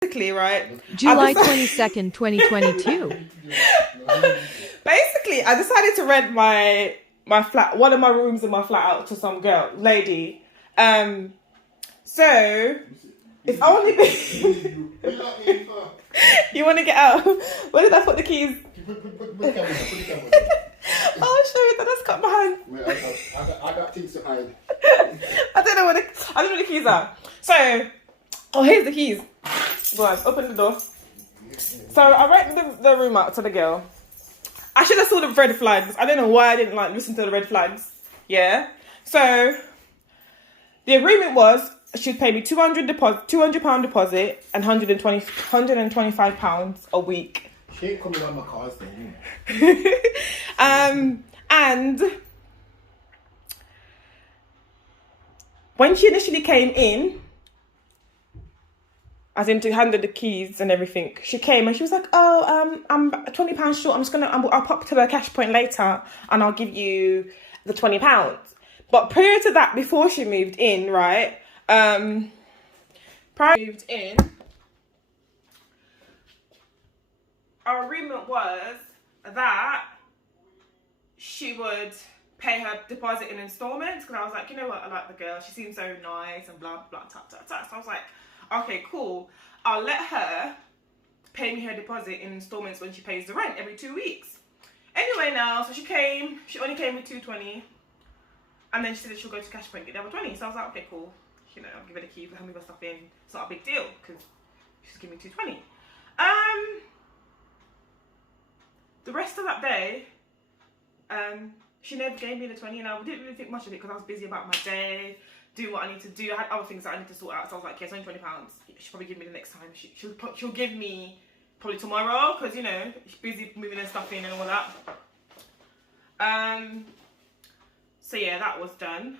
Basically, right? July 22nd, 2022. Basically, I decided to rent my flat, one of my rooms in my flat, out to some lady. So it's only been. You want to get out? Where did I put the keys? Oh, sorry, that just cut my hand. I got things to hide. I don't know where the keys are. So, here's the keys. Go on, open the door. So I rented the room out to the girl. I should have saw the red flags. I don't know why I didn't listen to the red flags. Yeah. So the agreement was she'd pay me £200 deposit and £125 a week. She ain't coming on my cars then. And when she initially came in, as in to hand her the keys and everything, she came and she was like, "Oh, I'm £20 short. I'll pop to the cash point later and I'll give you the £20." But prior to that, before she moved in, right? Our agreement was that she would pay her deposit in installments, because I was like, you know what, I like the girl, she seems so nice and blah blah ta ta ta. So I was like, okay, cool, I'll let her pay me her deposit in installments when she pays the rent every 2 weeks. Anyway, now, so she only came with $220, and then she said that she'll go to cash point and get the other $20. So I was like, okay, cool, you know, I'll give her the keys, let her move her stuff in, it's not a big deal because she's giving me $220. The rest of that day, she never gave me the 20, and I didn't really think much of it because I was busy about my day, doing what I need to do. I had other things that I need to sort out, so I was like, yeah, it's only £20. She'll probably give me the next time. She'll give me probably tomorrow, because, you know, she's busy moving her stuff in and all that. So yeah, that was done.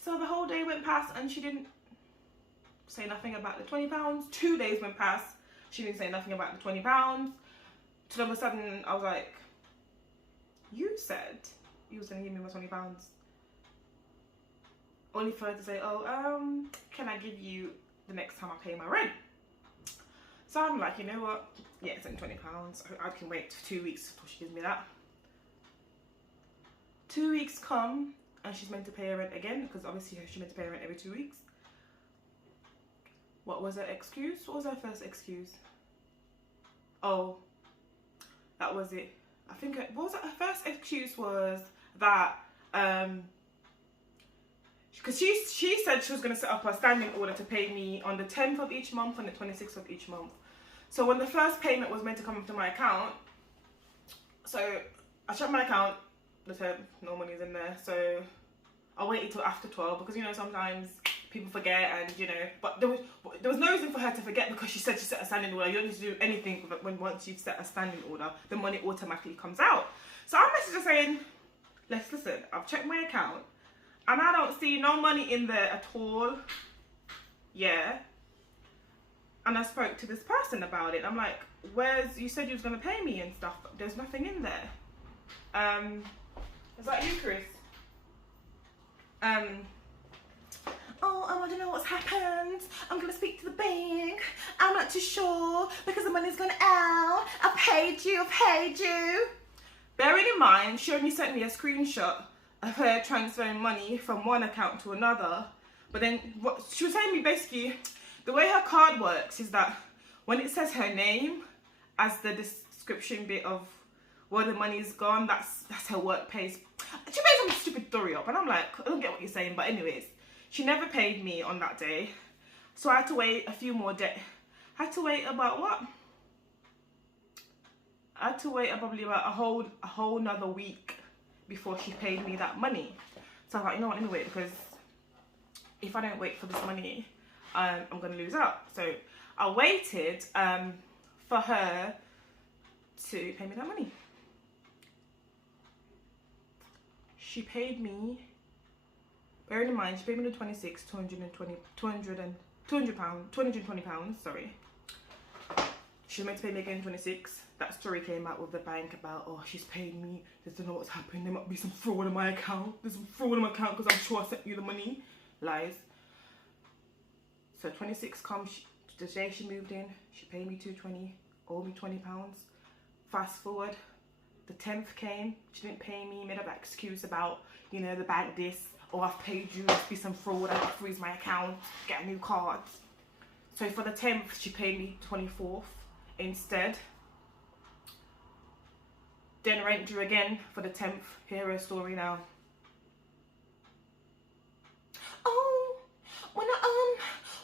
So the whole day went past and she didn't say nothing about the £20. 2 days went past, she didn't say nothing about the £20. So all of a sudden, I was like, you said you was going to give me my £20. Only for her to say, oh, can I give you the next time I pay my rent? So I'm like, you know what? Yeah, it's only £20. I can wait 2 weeks until she gives me that. 2 weeks come, and she's meant to pay her rent again, because obviously she's meant to pay her rent every 2 weeks. What was her excuse? What was her first excuse? Oh, that was it. I think what was it? Her first excuse was that because she said she was going to set up a standing order to pay me on the 10th of each month and the 26th of each month. So when the first payment was meant to come into my account, so I checked my account, the 10th, no money's in there. So I waited till after 12, because, you know, sometimes people forget, and, you know, but there was no reason for her to forget, because she said she set a standing order. You don't need to do anything once you've set a standing order, the money automatically comes out. So I messaged her saying, listen, I've checked my account and I don't see no money in there at all. Yeah. And I spoke to this person about it. I'm like, you said you was going to pay me and stuff, but there's nothing in there. Is that you, Chris? I don't know what's happened. I'm going to speak to the bank. I'm not too sure because the money's gone out. I've paid you. Bearing in mind, she only sent me a screenshot of her transferring money from one account to another. But then what she was telling me, basically, the way her card works is that when it says her name as the description bit of where the money's gone, that's her work pays. She made some stupid story up, and I'm like, I don't get what you're saying, but anyways, she never paid me on that day, so I had to wait a few more days. I had to wait about what? I had to wait probably about a whole another week before she paid me that money. So I was like, you know what, let me wait, because if I don't wait for this money, I'm gonna lose out. So I waited for her to pay me that money. She paid me, bearing in mind, she paid me the 26th, £220, sorry. She was meant to pay me again 26. That story came out with the bank about, oh, she's paid me, they don't know what's happened, there might be some fraud in my account, there's some fraud in my account because I'm sure I sent you the money. Lies. So 26 comes, the day she moved in, she paid me 220, owed me £20. Fast forward, the 10th came, she didn't pay me, made up that excuse about, you know, the bank this, or I've paid you, must be some fraud, I have to freeze my account, get a new card. So for the 10th, she paid me 24th instead. Then rent due again for the 10th. Hear her story now. Oh,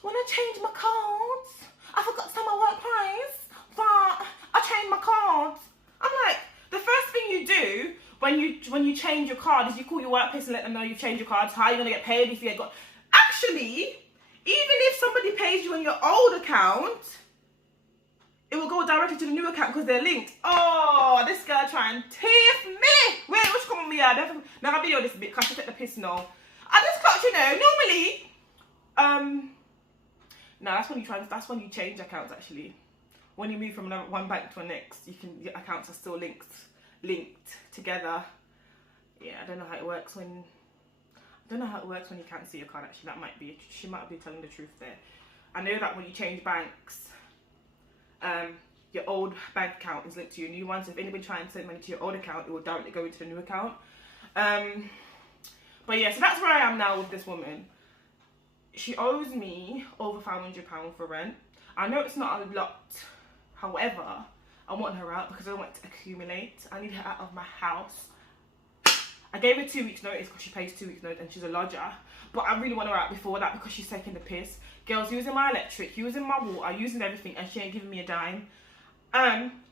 when I changed my cards, I forgot to tell my work price that I changed my cards. I'm like, the first thing you do when you change your card is you call your workplace and let them know you've changed your cards. How are you gonna get paid if you got? Actually, even if somebody pays you on your old account, it will go directly to the new account because they're linked. Oh, this girl trying to teeth me. Wait, what's coming with me? Now I'll video this bit because I take the piss now. I just got, you know, normally, no, that's when you change accounts actually. When you move from one bank to the next, your accounts are still linked together. Yeah, I don't know how it works when you can't see your card actually. That might be, she might be telling the truth there. I know that when you change banks, your old bank account is linked to your new one. So if anybody tries to send money to your old account, it will directly go into the new account. But yeah, so that's where I am now with this woman. She owes me over £500 for rent. I know it's not a lot. However, I want her out because I don't want it to accumulate. I need her out of my house. I gave her 2 weeks notice because she pays 2 weeks notice and she's a lodger. But I really want her out before that because she's taking the piss. Girls using my electric, using my water, using everything, and she ain't giving me a dime.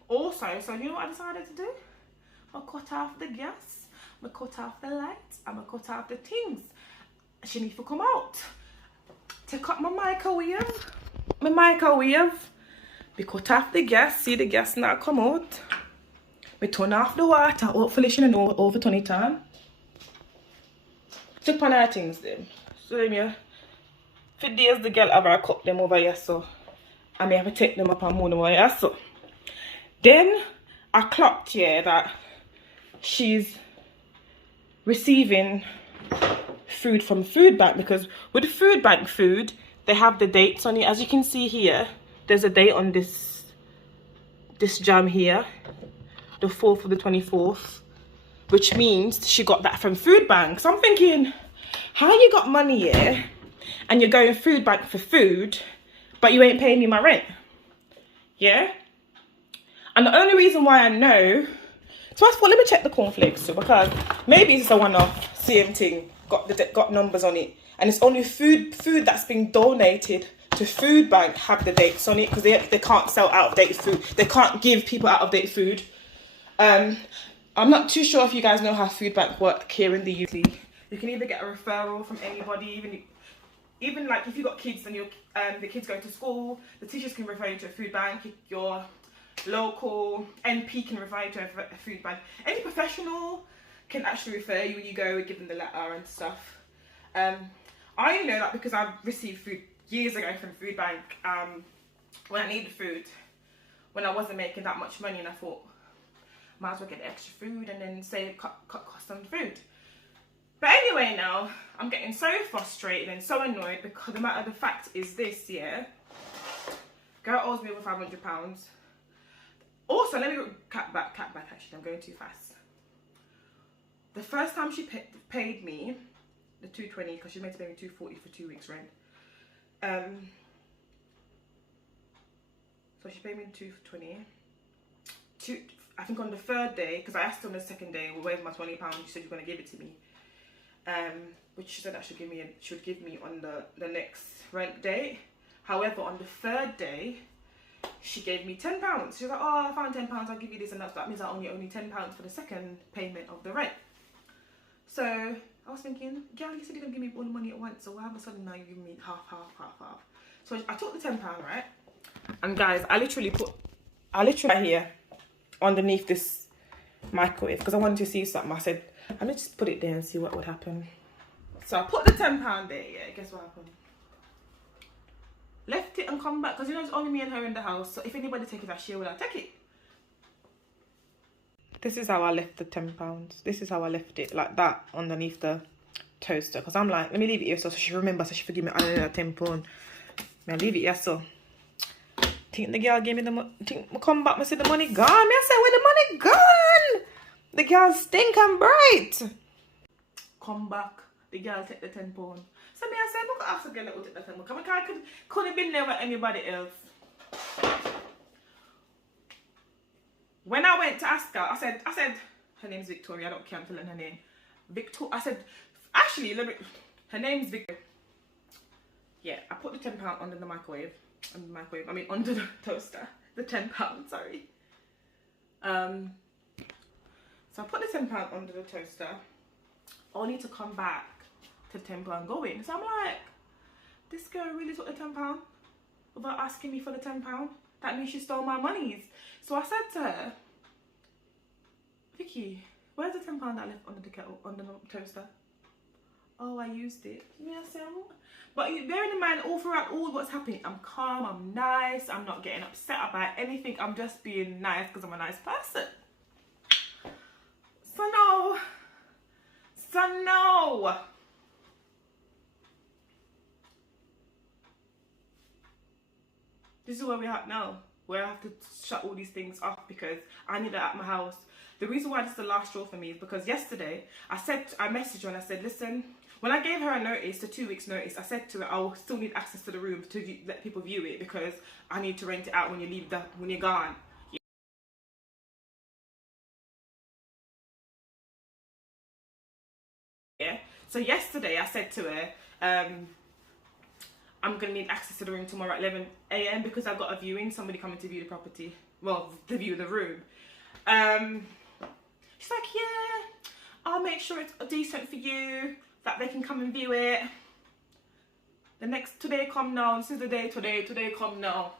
Also, so you know what I decided to do? I cut off the gas, I cut off the lights, and I cut off the things. She needs to come out. Take up my microwave. We cut off the gas, see the gas now come out. We turn off the water, hopefully she don't overturn it on. Check on her things then. So yeah, for days the girl have her cup them over here so. I may have to take them up and move them over here so. Then I clocked here that she's receiving food from food bank, because with the food bank food they have the dates on it. As you can see here, there's a date on this jam here, the 4th of the 24th, which means she got that from food bank. So I'm thinking, how you got money here and you're going food bank for food but you ain't paying me my rent? Yeah. And the only reason why I know, so I thought, let me check the cornflakes too, because maybe it's a one-off CM thing, got numbers on it, and it's only food that's been donated to food bank have the dates on it, because they can't sell out-of-date food. They can't give people out-of-date food. I'm not too sure if you guys know how food bank work here in the UK. You can either get a referral from anybody, even like if you got kids and the kids go to school, the teachers can refer you to a food bank. Your local NP can refer you to a food bank. Any professional can actually refer you when you go, give them the letter and stuff. I know that because I received food years ago from food bank when I needed food, when I wasn't making that much money, and I thought, might as well get extra food and then cut costs on food. But anyway, now I'm getting so frustrated and so annoyed because the matter of the fact is this, yeah. Girl owes me over £500. Also, let me cut back actually, I'm going too fast. The first time she paid me the $220, because she meant to pay me $240 for 2 weeks rent. So she paid me $220. I think on the third day, because I asked her on the second day, well, where's my £20? She said you're gonna give it to me. Which she said that she would give me on the next rent date. However, on the third day, she gave me £10. She was like, oh, I found £10, I'll give you this and that. So that means I only £10 for the second payment of the rent. So I was thinking, girl, you said you're gonna give me all the money at once, so why all of a sudden now you're giving me half? So I took the £10, right? And guys, I literally right here underneath this microwave because I wanted to see something. I said, let me just put it there and see what would happen. So I put the £10 there, yeah, guess what happened? Left it and come back, because you know it's only me and her in the house, so if anybody take it, I share with her, take it. This is how I left the £10. This is how I left it, like that, underneath the toaster, because I'm like, let me leave it here so she remembers, so she forgive me, I don't know that £10. I leave it here so. Think the girl gave me the money. Think I come back, I see the money gone. Me I say, where the money gone? The girl stink and bright. Come back. The girl take the £10. So me I say, look, I ask the girl to take the £10. Because I could have been there with anybody else. When I went to ask her, I said, her name's Victoria. I don't care, I'm telling her name. I said, actually, her name's Victoria. Yeah, I put the £10 under the microwave. I mean, under the toaster. The £10, sorry. So I put the £10 under the toaster, only to come back to £10 going. So I'm like, this girl really took the £10 without asking me for the £10? That means she stole my monies. So I said to her, Vicky, where's the £10 that I left under the kettle, under the toaster? Oh, I used it. Yeah, so. But bearing in mind, all throughout all what's happening, I'm calm, I'm nice, I'm not getting upset about anything. I'm just being nice because I'm a nice person. So no. This is where we're at now, where I have to shut all these things off because I need it at my house. The reason why this is the last straw for me is because yesterday I messaged her and I said, listen, when I gave her a notice, the 2 weeks notice, I said to her, I will still need access to the room to let people view it because I need to rent it out when when you're gone. Yeah. So yesterday I said to her, I'm going to need access to the room tomorrow at 11 AM because I've got a viewing, somebody coming to view the property. Well, to view the room. She's like, yeah, I'll make sure it's decent for you, that they can come and view it. Today come now, this is the day today come now.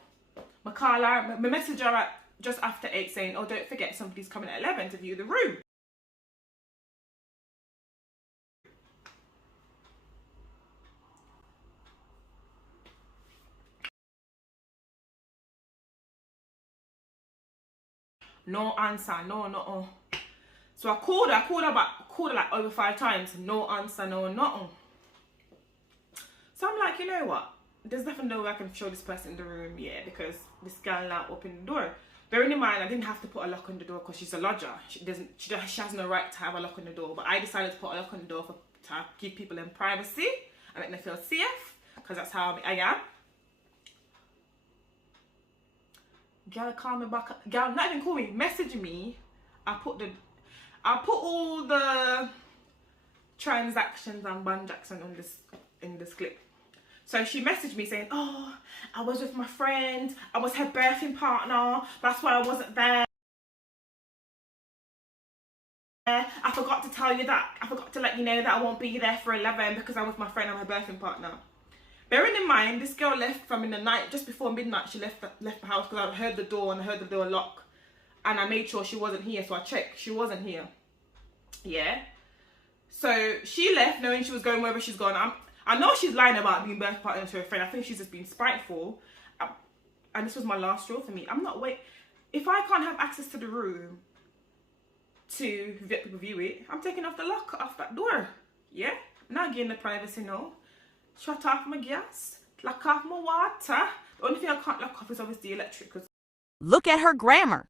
My message her at just after 8 saying, oh, don't forget somebody's coming at 11 to view the room. No answer, no. So I called her like over 5 times, no answer, no nothing. So I'm like, you know what? There's nothing no way I can show this person in the room, yeah, because this girl now opened the door. Bearing in mind, I didn't have to put a lock on the door because she's a lodger. She has no right to have a lock on the door, but I decided to put a lock on the door to give people them privacy and make them feel safe, because that's how I am. Girl, call me back. Girl, not even call me. Message me. I put all the transactions and transactions on in this clip. So she messaged me saying, "Oh, I was with my friend. I was her birthing partner. That's why I wasn't there. I forgot to tell you that. I forgot to let you know that I won't be there for 11 because I'm with my friend and her birthing partner." Bearing in mind, this girl left from in the night, just before midnight, she left the house because I heard the door and I heard the door lock. And I made sure she wasn't here, so I checked. She wasn't here. Yeah? So she left knowing she was going wherever she's gone. I know she's lying about being birth partner to her friend. I think she's just being spiteful. And this was my last straw for me. If I can't have access to the room to let people view it, I'm taking off the lock off that door. Yeah? Not getting the privacy, no. Shut off my gas, lock off my water. The only thing I can't lock off is obviously the electric. Look at her grammar.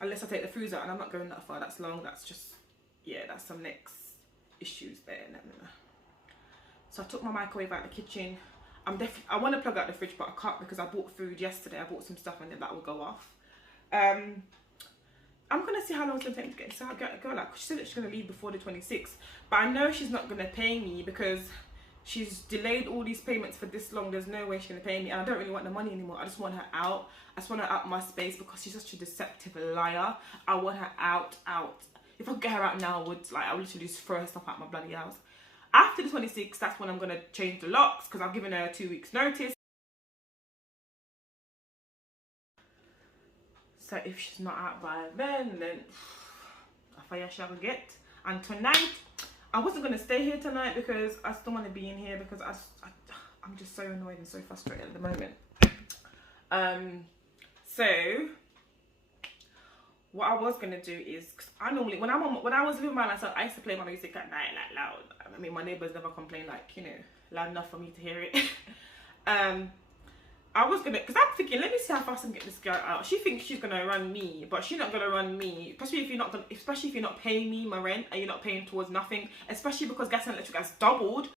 Unless I take the fuse out, and I'm not going that far. That's long. That's just, yeah, that's some next issues there. No. So I took my microwave out of the kitchen. I want to plug out the fridge, but I can't because I bought food yesterday. I bought some stuff and then that will go off. I'm gonna see how long it's gonna take me to get this out. Go like, she said that she's gonna leave before the 26th, but I know she's not gonna pay me because she's delayed all these payments for this long. There's no way she's gonna pay me, and I don't really want the money anymore. I just want her out. I just want her out of my space because she's such a deceptive liar. I want her out. If I could get her out now, I would literally just throw her stuff out my bloody house. After the 26th, that's when I'm gonna change the locks because I've given her 2 weeks notice. So if she's not out by then I fire shall get. And tonight, I wasn't gonna stay here tonight because I still want to be in here because I'm just so annoyed and so frustrated at the moment. So what I was gonna do is, I normally when I was living by myself, I used to play my music at night like loud. I mean, my neighbours never complain, like, you know, loud enough for me to hear it. I was gonna, because I'm thinking, let me see how fast I can get this girl out. She thinks she's gonna run me, but she's not gonna run me. Especially if you're not paying me my rent and you're not paying towards nothing. Especially because gas and electric has doubled.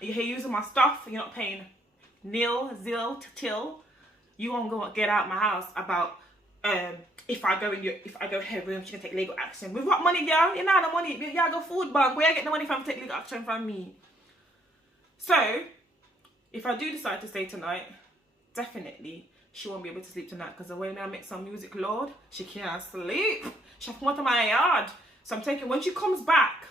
You're here using my stuff and you're not paying nil, zil, till. You won't go get out my house about if I go her room, she can take legal action. With what money, girl? You know the money. Y'all go food bank. Where you get the money from to take legal action from me? So, if I do decide to stay tonight, definitely she won't be able to sleep tonight because the way I make some music, Lord, she can't sleep. She has to come out of my yard. So I'm taking, when she comes back,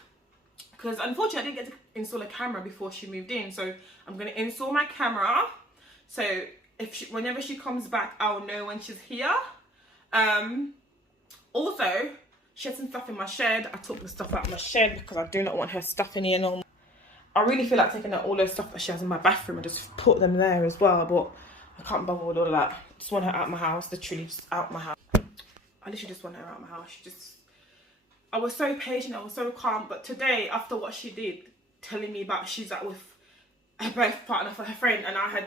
because unfortunately I didn't get to install a camera before she moved in, so I'm going to install my camera. So whenever she comes back, I'll know when she's here. Also, she had some stuff in my shed. I took the stuff out of my shed because I do not want her stuff in here no more. I really feel like taking out all those stuff that she has in my bathroom and just put them there as well, but I can't bother with all of that. I just want her out of my house, literally just out my house. I literally just want her out of my house. I was so patient, I was so calm, but today, after what she did, telling me about she's out with her birth partner for her friend, and I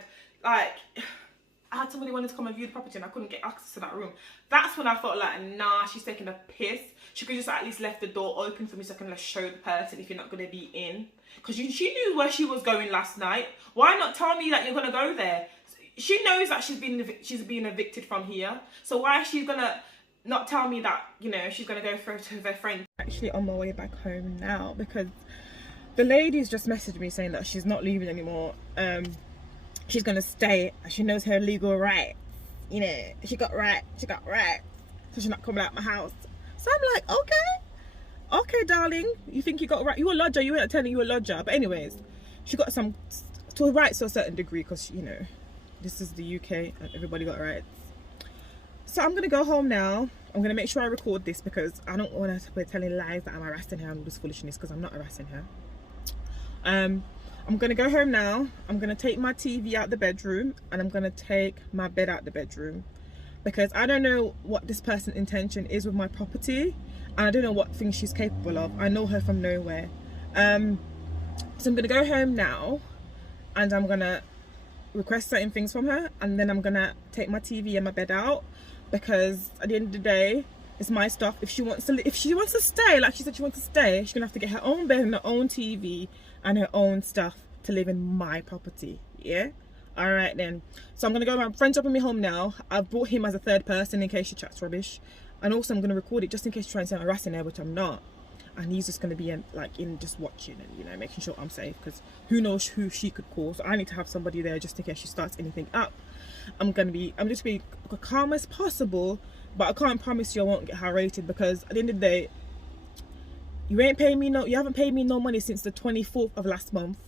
had somebody wanted to come and view the property and I couldn't get access to that room. That's when I felt like, nah, she's taking a piss. She could just at least left the door open for me so I can show the person if you're not going to be in. Because she knew where she was going last night. Why not tell me that you're going to go there? She knows that she's being evicted from here. So why is she going to not tell me that, you know, she's going to go to her friend? Actually on my way back home now because the lady's just messaged me saying that she's not leaving anymore. She's going to stay. She knows her legal rights. You know, she got rights. So she's not coming out my house. So I'm like, okay, darling. You think you got right? You a lodger. You weren't telling you a lodger. But anyways, she got some rights to a certain degree because, you know, this is the UK and everybody got rights. So I'm going to go home now. I'm going to make sure I record this because I don't want her to be telling lies that I'm harassing her and all this foolishness because I'm not harassing her. I'm going to go home now. I'm going to take my TV out the bedroom and I'm going to take my bed out the bedroom because I don't know what this person's intention is with my property and I don't know what things she's capable of. I know her from nowhere. So I'm going to go home now and I'm going to request certain things from her and then I'm going to take my TV and my bed out because at the end of the day, it's my stuff. If she wants to stay, like she said she wants to stay, she's going to have to get her own bed and her own TV and her own stuff to live in my property. Yeah, all right then. So I'm gonna go. My friend's dropping me home now. I've brought him as a third person in case she chats rubbish, and also I'm gonna record it just in case she tries to say I'm harassing her, which I'm not. And he's just gonna be in just watching and, you know, making sure I'm safe because who knows who she could call. So I need to have somebody there just in case she starts anything up. I'm just be calm as possible, but I can't promise you I won't get her rated because at the end of the day, you haven't paid me no money since the 24th of last month.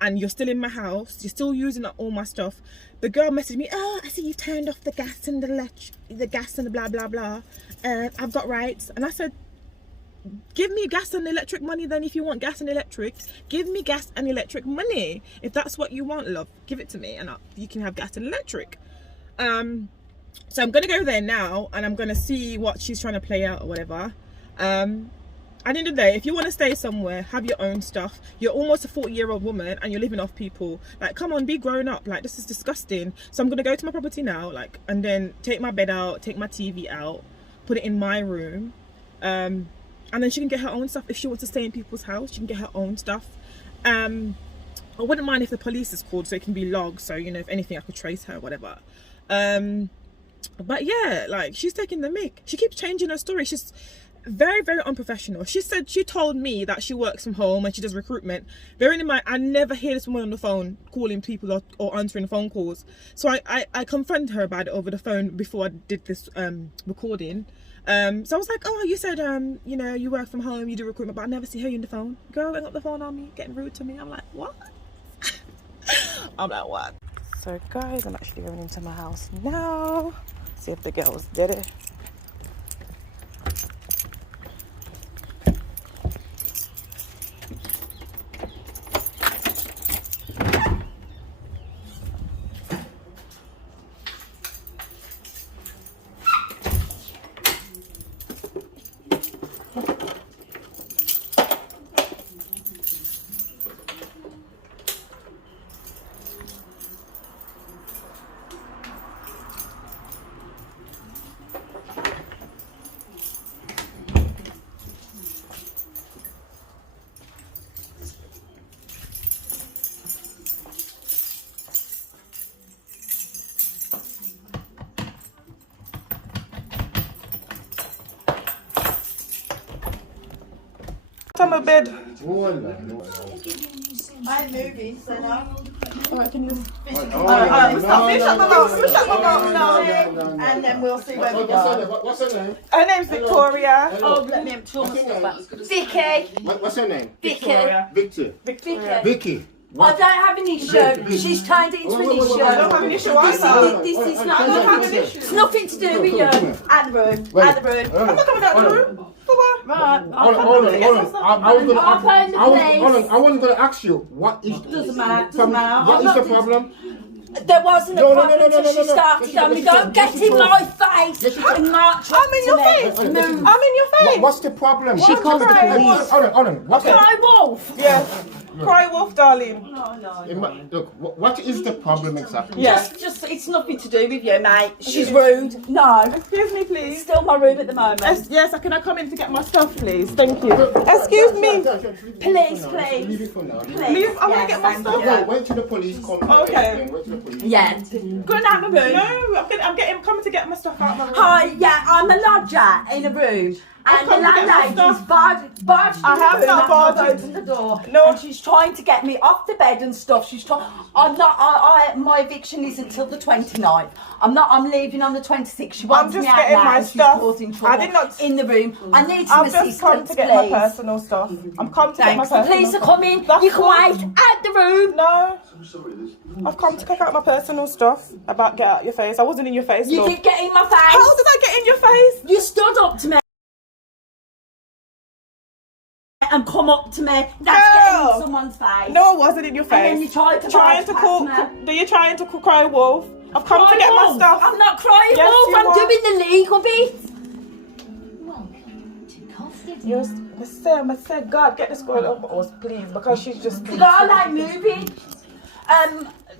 And you're still in my house, you're still using up all my stuff. The girl messaged me, oh, I see you turned off the gas and the gas and the blah blah blah. I've got rights. And I said, give me gas and electric money then. If you want gas and electric, give me gas and electric money. If that's what you want, love, give it to me and you can have gas and electric. So I'm gonna go there now and I'm gonna see what she's trying to play out or whatever. At the end of the day, if you want to stay somewhere, have your own stuff. You're almost a 40-year-old woman and you're living off people. Like, come on, be grown up. Like, this is disgusting. So I'm going to go to my property now, and then take my bed out, take my TV out, put it in my room. And then she can get her own stuff. If she wants to stay in people's house, she can get her own stuff. I wouldn't mind if the police is called so it can be logged. So, you know, if anything, I could trace her or whatever. But yeah, like, she's taking the mick. She keeps changing her story. She's very, very unprofessional. She told me that she works from home and she does recruitment. Bearing in mind, I never hear this woman on the phone calling people or answering phone calls. So I confronted her about it over the phone before I did this recording. So I was like, oh, you said you know, you work from home, you do recruitment, but I never see her on the phone. Girl, hang up the phone on me, getting rude to me. I'm like, what? I'm like, what? So guys, I'm actually going into my house now. See if the girls get it. on my bed. I'm moving, so now. Alright, can you... Shut my mouth now, and then we'll see where we go. What's her name? Her name's Victoria. Oh, let me empty all my stuff back. Vicky. What's her name? Victoria. Victor. Victoria. Vicky. I don't have an issue. She's turned it into an issue. I don't have an issue either. This is not. I don't have an issue. It's nothing to do with you. Out the room. Out the room. I'm not coming out the room. Right. Hold on. I wasn't going to ask you what is. Doesn't matter. Doesn't matter. What is the problem? There wasn't a problem until she started on me. Don't get in my face and march I'm in your face. Move. I'm in your face. What's the problem? She calls the police. Hold on. What's Can I wolf? Yeah. Cry wolf, darling. Look, what is the problem exactly? Yeah. Just, it's nothing to do with you, mate. She's rude. No. Excuse me, please. Still my room at the moment. Yes, can I come in to get my stuff, please? Thank you. Excuse me. Please. Leave it for now. Please, I want to get my stuff. Right, wait till the police come. Okay. Wait till the police. Yeah. Going out my room. No, I'm coming to get my stuff out of my room. Hi, yeah, I'm a lodger in a room. And the come to get my landlady's stuff. barged I have in the not room, barged. I've opened the door. No. And she's trying to get me off the bed and stuff. She's trying. I'm not. My eviction isn't till the 29th. I'm leaving on the 26th. She wants just me out getting now. my and stuff. She's causing trouble I did not- in the room. I need some I've just assistance, come to get please. my personal stuff. I'm come to get my Thanks. personal The police are stuff. coming. That's You can fine. wait out the room. No. I've come to kick out my personal stuff about get out your face. I wasn't in your face. You love. did get in my face. How did I get in your face? You stood up to me. And come up to me. That's getting in someone's face. No, I wasn't in your face. And then you tried to trying to bypass call. me. Do you trying to cry wolf? I've come to get my Wolf. stuff. I'm not crying Yes, wolf. you I'm are. doing the legal bit. Yes, I said, God, get this girl up us, please, because she's just. The girl ain't moving.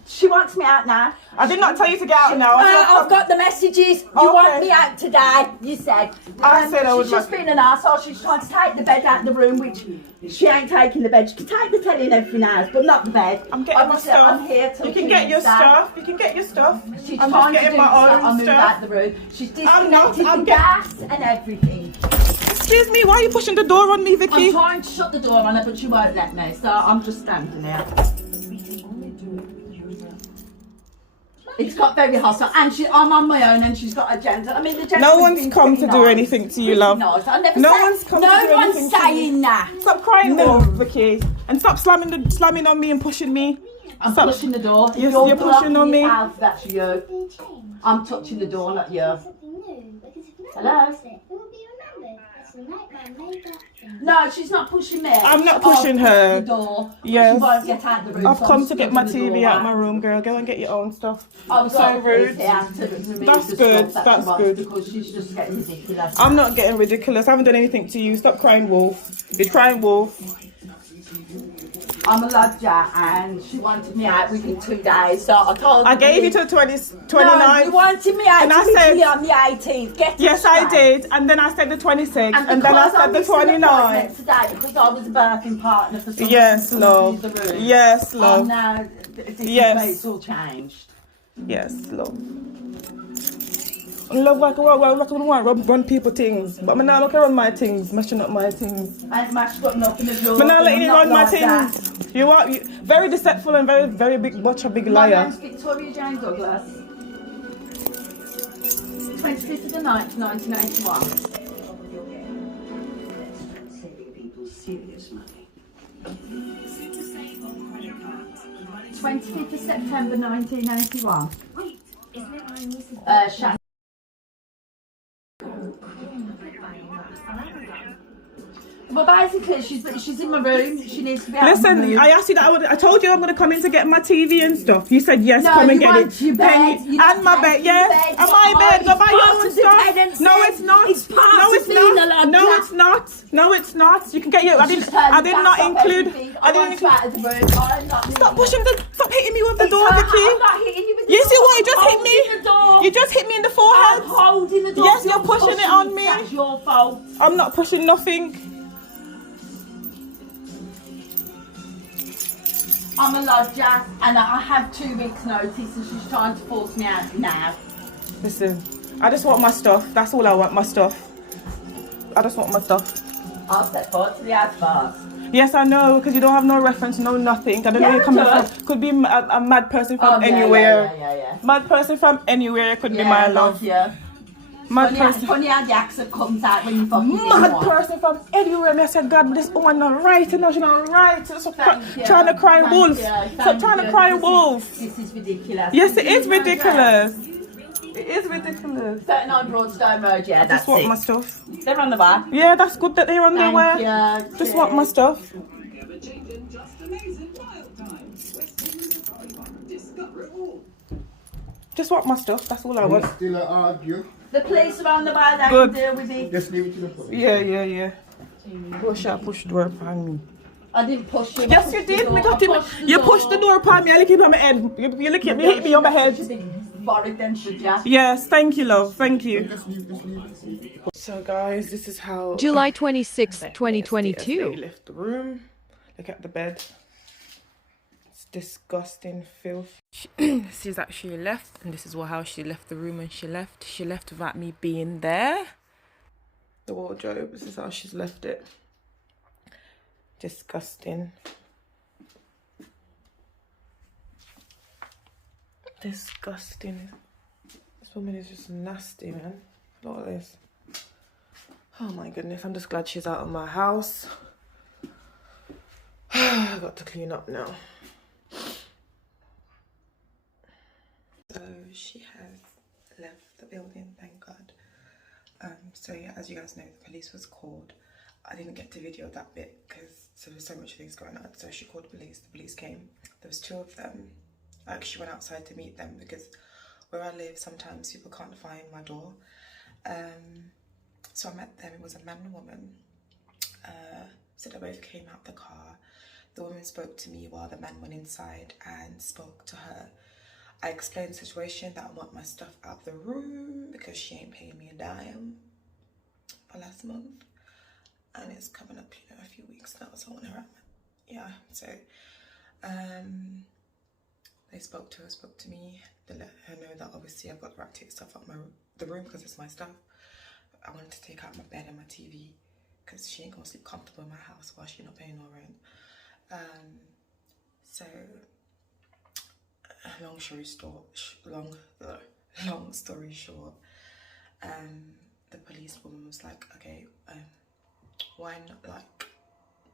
She wants me out now. I did not tell you to get out now. I've got the messages. You Okay. want me out today, you said. I said I would She's just like- been an arsehole. She's trying to take the bed out of the room, which she ain't taking the bed. She can take the telly and everything else, but not the bed. I'm getting my Obviously, stuff. I'm here till You can get your Tuesday. stuff. You can get your stuff. She's I'm trying just to getting do my stuff. I'll own move stuff. out the room. She's I'm not- disconnected I'm the get- gas and everything. Excuse me, why are you pushing the door on me, I'm Vicky? trying to shut the door on her, but she won't let me, so I'm just standing there. It's got very hostile, and I'm on my own, and she's got a gender. I mean, the gender. No one's come to do anything to you, love. Nice. I never No said, one's come to no do one's anything to you. saying that. Stop crying, No. wolf, Vicky, and stop slamming on me and pushing me. I'm Stop. pushing the door. You're You're pushing on me. Mouth, that's you. I'm touching the door, not you. Hello? No, she's not pushing me. I'm not pushing her. The door. Yes. She won't get out the room. I've so come I'm to get my stuck in the TV door. out of my room, girl. Go and get your own stuff. I'm So rude. That's That's good, that's good. Because she's just getting ridiculous. I'm not getting ridiculous. I haven't done anything to you. Stop crying, wolf. You're crying, wolf. I'm a lodger and she wanted me out within 2 days, so I told her. I gave you till 29th. No, you wanted me out And I said- on the 18th. Get it Yes, I straight. did. And then I said the 26th. And And then I because said the missing appointment 29th. today because I was a birthing partner for someone Yes, to love. leave the room. Yes, Oh, love. now Yes. it's all changed. Yes, love. Love like I want run people things, but I'm not looking run my things, mashing up my things. I ain't mashed up nothing of yours. I'm not letting you run my like that. things. You are very deceitful and very big, much a big My liar. name's Victoria Jane Douglas. 25th of the 9th, 1981. 25th of September 1981. Shan. Well, basically, she's in my room. She needs to be out of my Listen, room. I asked you that I told you I'm going to come in to get my TV and stuff. You said yes, No, come and you get want it. your bed, you And my don't bed, take your yes. bed, And my it's bed, go part buy your of own the stuff. tenancy. No, it's not. It's part No, of it's being a not. lodger. No, it's not. No, it's not. You can get your. I She's didn't. turned I the did gas not off include. everything. I didn't want you include. out of the room. I'm not Stop pushing the. Stop hitting me with the door, I'm Vicky. not hitting you with the Yes, door. you are. You just I'm hit me. holding the door. You just hit me in the I'm forehead. holding the door. Yes, you're Stop pushing it on me. That's your fault. I'm not pushing nothing. I'm a lodger and I have 2 weeks notice and she's trying to force me out now. Listen, I just want my stuff. That's all I want. My stuff. I just want my stuff. I'll set fire to the house first. Yes, I know, because you don't have no reference, no nothing. I don't know where you're coming from. Could be a mad person from anywhere. Yeah. Mad person from anywhere could be my love. Yeah. Mad person. Funny how the accent comes out when you fucking Mad person from anywhere. I said, God, this woman not right, you know, she's not right. So trying to cry wolf. So trying to cry wolf. This is ridiculous. Yes, it is ridiculous. It is ridiculous. 39 Broadstone Road, yeah, that's Just want it. my stuff. They're on the way. Yeah, that's good that they're on their way. Thank you. Just want my stuff. Just want my stuff. That's all I want. Still argue. The police are on the way, they Good. can deal with it. Just leave it to the police. Yeah. Push the door upon me. I didn't push you. Yes, you did. Me got him. You pushed the door upon me. I look at my head. You look at me, hit me on my head. Yes, thank you, love. Thank you. Just leave. So, guys, this is how July 26, they 2022. left the room. Look at the bed. It's disgusting filth. She's actually left, and this is how she left the room when she left. She left without me being there. The wardrobe, this is how she's left it. Disgusting. Disgusting. This woman is just nasty, man. Look at this. Oh my goodness, I'm just glad she's out of my house. I got to clean up now. So she has left the building, thank God. So yeah, as you guys know, the police was called. I didn't get to video that bit because there was so much things going on. So she called the police came. There was 2 of them. I actually went outside to meet them because where I live, sometimes people can't find my door. So I met them. It was a man and a woman. So they both came out the car. The woman spoke to me while the man went inside and spoke to her. I explained the situation that I want my stuff out of the room because she ain't paying me a dime for last month. And it's coming up, you know, a few weeks now, so I want her out. Yeah, so they spoke to me. They let her know that obviously I've got the right to take stuff out of the room because it's my stuff. I wanted to take out my bed and my TV because she ain't gonna sleep comfortable in my house while she's not paying no rent. So long story short, the police woman was like, okay, why not like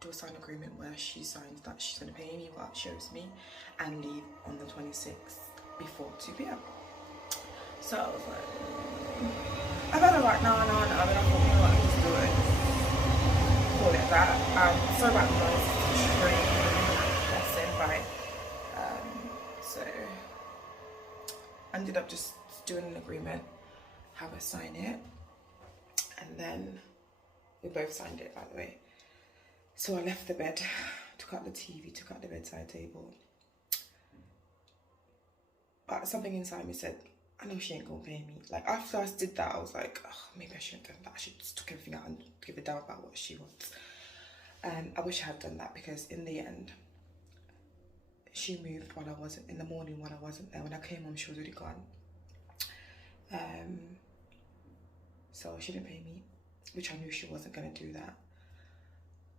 do a sign agreement where she signs that she's gonna pay me what she owes me and leave on the 26th before 2 p.m. So I was like, I got it right now, I mean, I thought, you know what, just do it. Call it that. Sorry about the noise, it's extreme lesson, right? So I ended up just doing an agreement, have her sign it, and then we both signed it, by the way. So I left the bed, took out the TV, took out the bedside table. But something inside me said, I know she ain't gonna pay me. Like after I did that, I was like, oh, maybe I shouldn't have done that. I should just took everything out and give a damn about what she wants. And I wish I had done that because in the end, she moved while I wasn't, in the morning while I wasn't there. When I came home, she was already gone. So she didn't pay me, which I knew she wasn't gonna do that.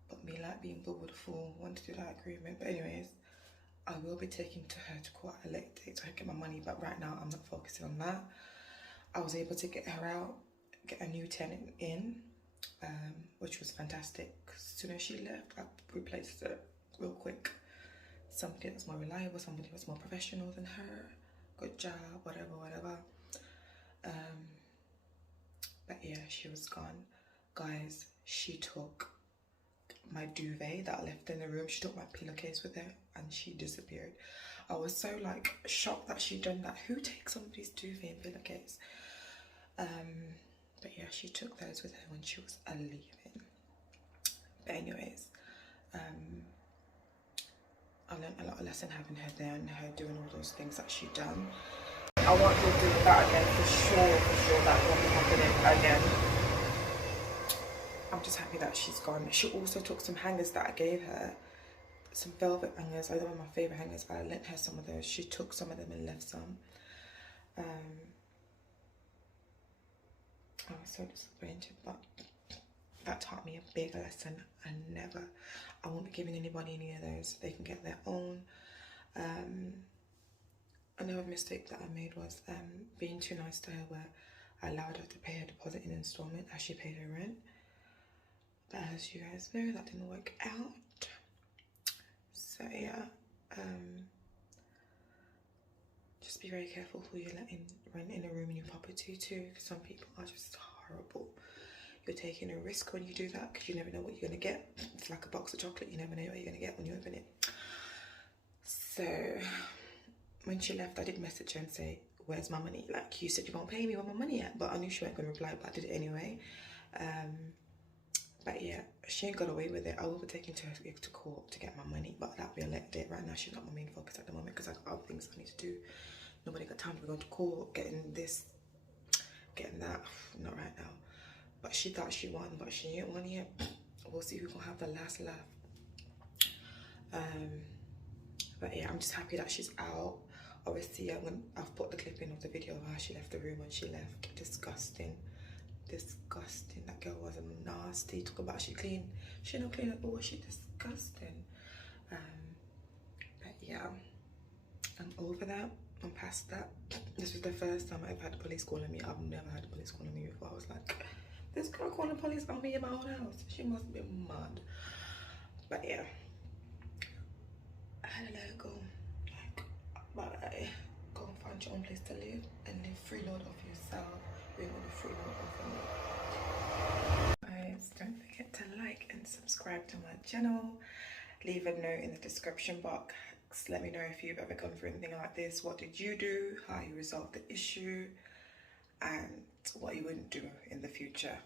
But me like being bored with a fool, wanted to do that agreement. But anyways, I will be taking to her to court at a later date so I can get my money, but right now I'm not focusing on that. I was able to get her out, get a new tenant in, which was fantastic. As soon as she left, I replaced her real quick. Somebody that's more reliable, somebody that's more professional than her, good job, whatever. But yeah, she was gone. Guys, she took my duvet that I left in the room. She took my pillowcase with her and she disappeared. I was so like shocked that she'd done that. Who takes somebody's duvet and pillowcase? But yeah, she took those with her when she was leaving. But anyways, I learned a lot of lesson having her there and her doing all those things that she'd done. I won't be doing that again for sure. That won't be happening again. I'm just happy that she's gone. She also took some hangers that I gave her, some velvet hangers. Those are one of my favourite hangers. I lent her some of those. She took some of them and left some. I was so disappointed, but that taught me a big lesson. I won't be giving anybody any of those. They can get their own. Another mistake that I made was being too nice to her, where I allowed her to pay her deposit in installment as she paid her rent. But as you guys know, that didn't work out. So yeah, just be very careful who you're letting rent in a room in your property too, because some people are just horrible. You're taking a risk when you do that, because you never know what you're gonna get. It's like a box of chocolate, you never know what you're gonna get when you open it. So when she left, I did message her and say, where's my money? Like, you said you won't pay me, where my money at? But I knew she wasn't gonna reply, but I did it anyway. But yeah, she ain't got away with it. I will be taking her to court to get my money, but that'll be a later date. Right now, she's not my main focus at the moment, because I got other things I need to do. Nobody got time to go to court, getting this, getting that. Not right now. But she thought she won, but she ain't won yet. We'll see who's gonna have the last laugh. But yeah, I'm just happy that she's out. Obviously, I've put the clipping of the video of how she left the room when she left. Disgusting. Disgusting. That girl was nasty. Talk about she clean. She not clean at all. She disgusting. But yeah, I'm over that. I'm past that. This was the first time I've had the police calling me. I've never had the police calling me before. I was like, this girl calling police on me in my own house. She must be mad. But yeah, I had to let it go. Bye. Go and find your own place to live and live freeload off yourself. We want a freeload off of me. Guys, don't forget to like and subscribe to my channel. Leave a note in the description box. Let me know if you've ever gone through anything like this. What did you do? How you resolved the issue? And what you wouldn't do in the future.